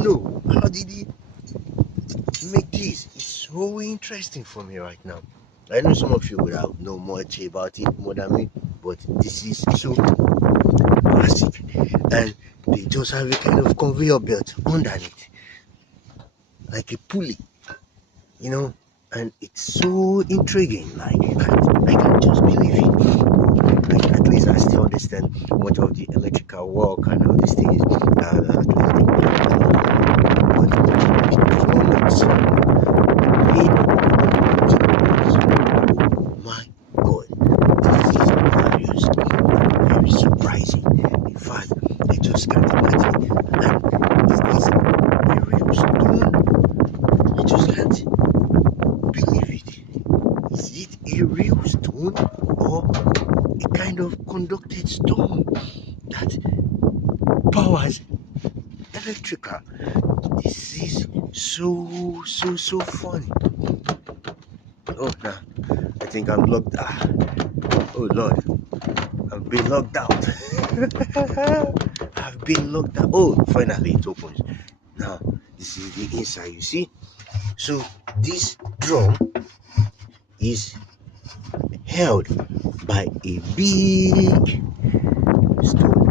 to know, how did he make this? It's so interesting for me right now. I know some of you would have know much about it more than me, but this is so massive, and they just have a kind of conveyor belt underneath, like a pulley, you know, and it's so intriguing. Like I can't just believe it. Like at least I still understand much of the electrical work and all these things. But performance, my God, this is various, very surprising. In fact, I just can't imagine. And is this a real stone? I just can't believe it. Is it a real stone or a kind of conducted stone that powers electrical? This is so funny. Oh, now I think I'm locked. Oh Lord, I've been locked out. I've been locked out. Oh, finally it opens. Now this is the inside. You see. So this drum is held by a big stone,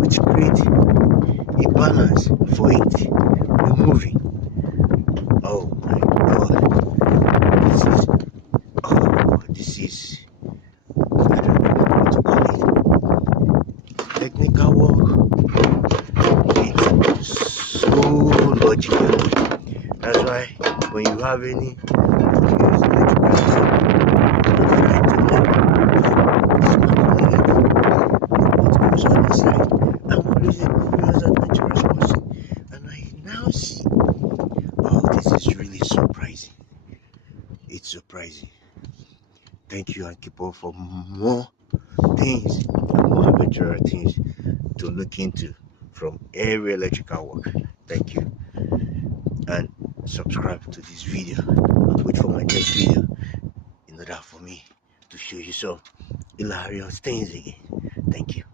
which creates a balance for it when moving. Oh my God, this is this is, I don't know what to call it. Technical work. It's so logical. That's why when you have any and I now see, oh, this is really surprising. It's surprising. Thank you, and keep on for more things, more adventurous things to look into from every electrical work. Thank you, and subscribe to this video and wait for my next video in order for me to show you some hilarious things again. Thank you.